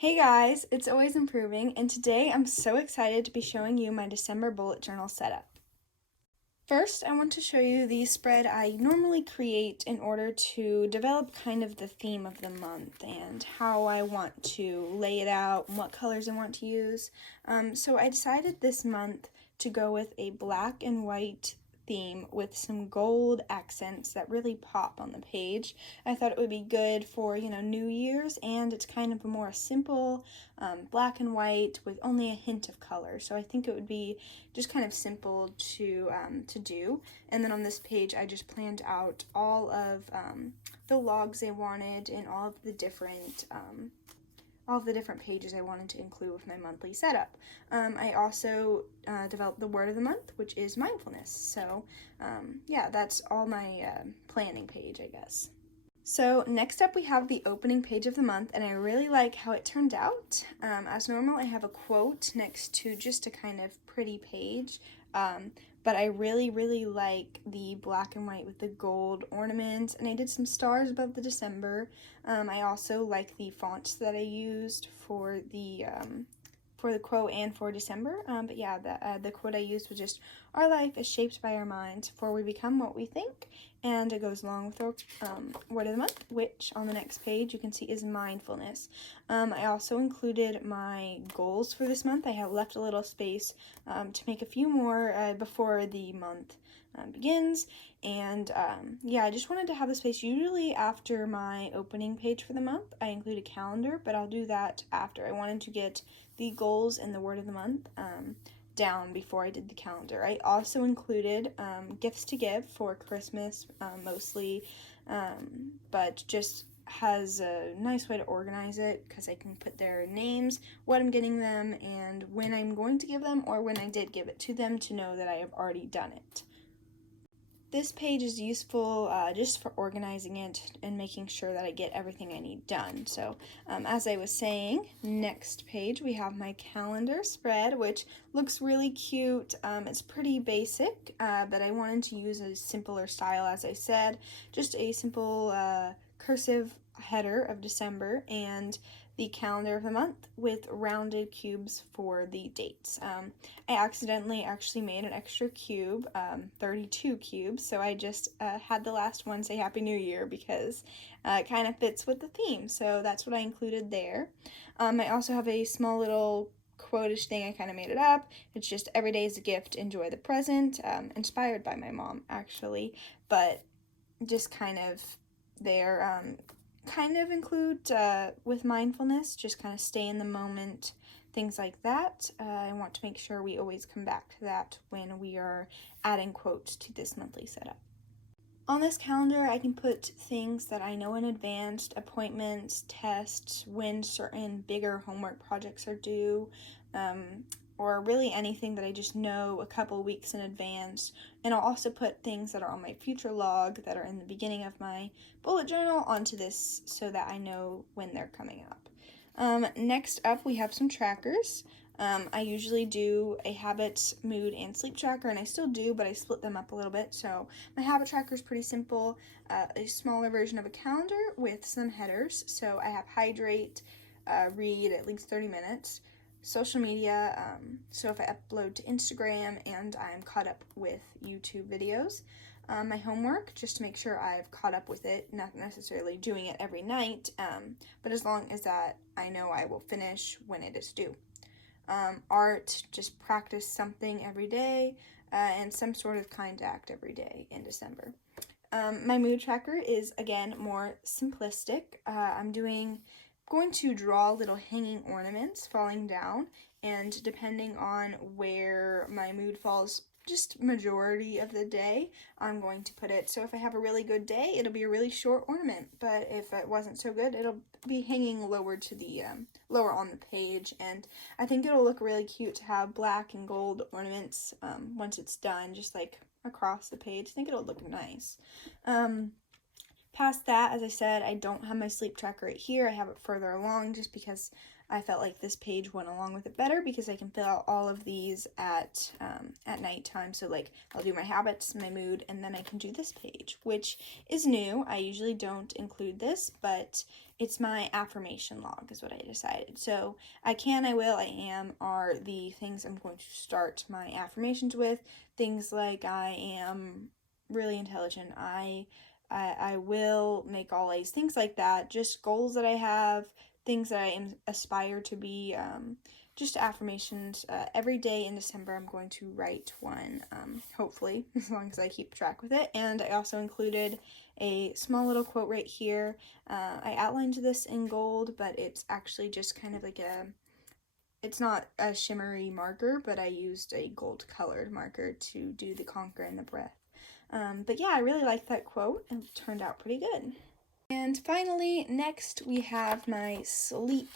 Hey guys, it's Always Improving, and today I'm so excited to be showing you my December bullet journal setup. First, I want to show you the spread I normally create in order to develop kind of the theme of the month and how I want to lay it out and what colors I want to use. So I decided this month to go with a black and white theme with some gold accents that really pop on the page. I thought it would be good for, New Year's, and it's kind of a more simple black and white with only a hint of color. So I think it would be just kind of simple to do. And then on this page, I just planned out all of the logs I wanted and all of the different pages I wanted to include with my monthly setup. I also developed the word of the month, which is mindfulness. So yeah, that's all my planning page, I guess. So next up we have the opening page of the month, and I really like how it turned out. As normal, I have a quote next to just a kind of pretty page, but I really like the black and white with the gold ornaments, and I did some stars above the December. I also like the fonts that I used for the quote and for December. But yeah, the quote I used was just, "Our life is shaped by our minds, for we become what we think," and it goes along with the word of the month, which on the next page you can see is mindfulness. I also included my goals for this month. I have left a little space to make a few more before the month begins, and yeah, I just wanted to have the space. Usually after my opening page for the month, I include a calendar, but I'll do that after. I wanted to get the goals and the word of the month down before I did the calendar. I also included gifts to give for Christmas mostly, but just has a nice way to organize it because I can put their names, what I'm getting them, and when I'm going to give them or when I did give it to them to know that I have already done it. This page is useful just for organizing it and making sure that I get everything I need done. So as I was saying, next page we have my calendar spread, which looks really cute. It's pretty basic, but I wanted to use a simpler style, as I said, just a simple cursive header of December and the calendar of the month with rounded cubes for the dates. I accidentally actually made an extra cube, 32 cubes, so I just had the last one say Happy New Year because it kind of fits with the theme, so that's what I included there. I also have a small little quotish thing. I kind of made it up. It's just every day is a gift, enjoy the present, inspired by my mom actually, but just kind of there. Kind of include with mindfulness, just kind of stay in the moment, things like that. I want to make sure we always come back to that when we are adding quotes to this monthly setup. On this calendar, I can put things that I know in advance, appointments, tests, when certain bigger homework projects are due, or really anything that I just know a couple weeks in advance. And I'll also put things that are on my future log that are in the beginning of my bullet journal onto this so that I know when they're coming up. Next up, we have some trackers. I usually do a habit, mood, and sleep tracker, and I still do, but I split them up a little bit. So my habit tracker is pretty simple, a smaller version of a calendar with some headers. So I have hydrate, read at least 30 minutes, social media, so if I upload to Instagram and I'm caught up with YouTube videos. My homework, just to make sure I've caught up with it, not necessarily doing it every night, but as long as that I know I will finish when it is due. Art, just practice something every day, and some sort of kind act every day in December. My mood tracker is, again, more simplistic. I'm going to draw little hanging ornaments falling down, and depending on where my mood falls, just majority of the day, I'm going to put it. So if I have a really good day, it'll be a really short ornament, but if it wasn't so good, it'll be hanging lower to the lower on the page, and I think it'll look really cute to have black and gold ornaments once it's done, just like across the page. I think it'll look nice. Past that, as I said, I don't have my sleep tracker right here. I have it further along just because I felt like this page went along with it better, because I can fill out all of these at nighttime. So like I'll do my habits, my mood, and then I can do this page, which is new. I usually don't include this, but it's my affirmation log is what I decided. So I can, I will, I am are the things I'm going to start my affirmations with. Things like I am really intelligent. I will make all A's, things like that. Just goals that I have, things that I aspire to be. Just affirmations. Every day in December, I'm going to write one, hopefully, as long as I keep track with it. And I also included a small little quote right here. I outlined this in gold, but it's actually just kind of like it's not a shimmery marker, but I used a gold colored marker to do the conquer and the breath. But yeah, I really liked that quote. It turned out pretty good. And finally, next we have my sleep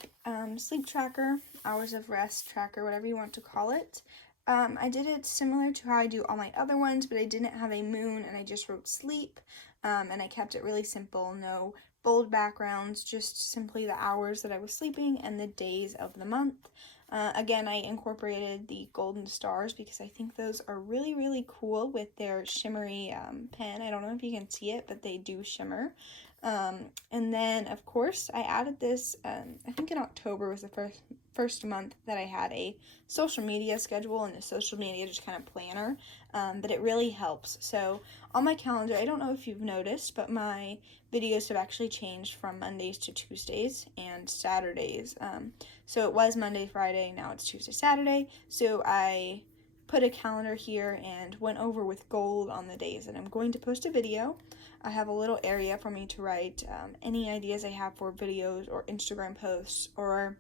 tracker, hours of rest tracker, whatever you want to call it. I did it similar to how I do all my other ones, but I didn't have a moon and I just wrote sleep. And I kept it really simple, no bold backgrounds, just simply the hours that I was sleeping and the days of the month. Again, I incorporated the golden stars because I think those are really, really cool with their shimmery pen. I don't know if you can see it, but they do shimmer. And then, of course, I added this, I think in October was the first month that I had a social media schedule and a social media just kind of planner, but it really helps. So on my calendar, I don't know if you've noticed, but my videos have actually changed from Mondays to Tuesdays and Saturdays. So it was Monday, Friday, now it's Tuesday, Saturday. So I put a calendar here and went over with gold on the days that I'm going to post a video. I have a little area for me to write any ideas I have for videos or Instagram posts or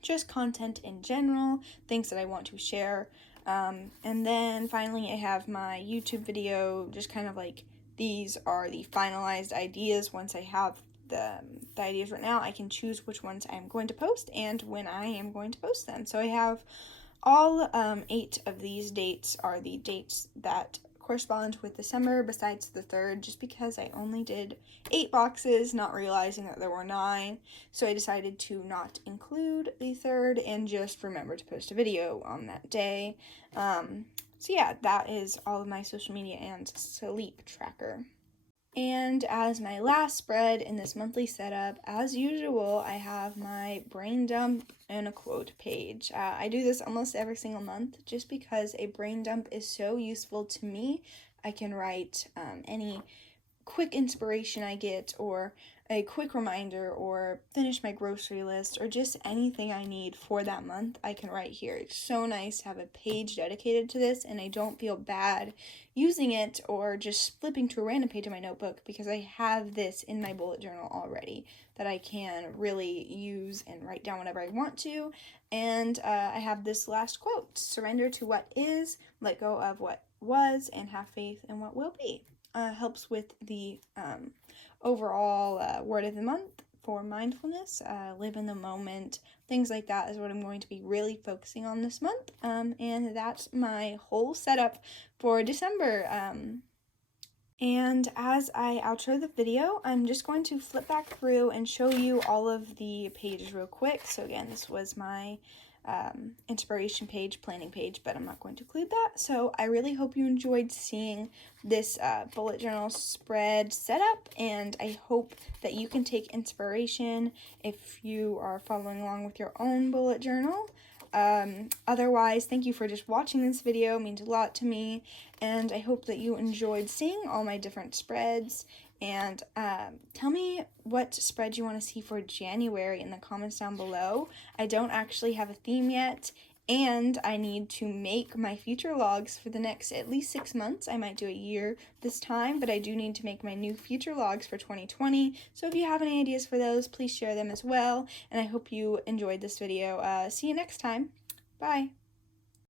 just content in general, things that I want to share. And then finally I have my YouTube video, just kind of like these are the finalized ideas. Once I have the ideas right now, I can choose which ones I'm going to post and when I am going to post them. So I have all 8 of these dates are the dates that correspond with December besides the 3rd, just because I only did 8 boxes, not realizing that there were 9. So I decided to not include the 3rd and just remember to post a video on that day. So yeah, that is all of my social media and sleep tracker. And as my last spread in this monthly setup, as usual, I have my brain dump and a quote page. I do this almost every single month just because a brain dump is so useful to me. I can write any quick inspiration I get, or a quick reminder, or finish my grocery list, or just anything I need for that month, I can write here. It's so nice to have a page dedicated to this, and I don't feel bad using it or just flipping to a random page in my notebook because I have this in my bullet journal already that I can really use and write down whenever I want to. And I have this last quote: surrender to what is, let go of what was, and have faith in what will be. Helps with the overall word of the month for mindfulness. Live in the moment, things like that is what I'm going to be really focusing on this month. And that's my whole setup for December. And as I outro the video, I'm just going to flip back through and show you all of the pages real quick. So again, this was my inspiration page, planning page, but I'm not going to include that. So I really hope you enjoyed seeing this bullet journal spread setup, and I hope that you can take inspiration if you are following along with your own bullet journal. Otherwise, thank you for just watching this video. It means a lot to me, and I hope that you enjoyed seeing all my different spreads. And tell me what spread you want to see for January in the comments down below. I don't actually have a theme yet, and I need to make my future logs for the next at least 6 months. I might do a year this time, but I do need to make my new future logs for 2020. So if you have any ideas for those, please share them as well. And I hope you enjoyed this video. See you next time. Bye.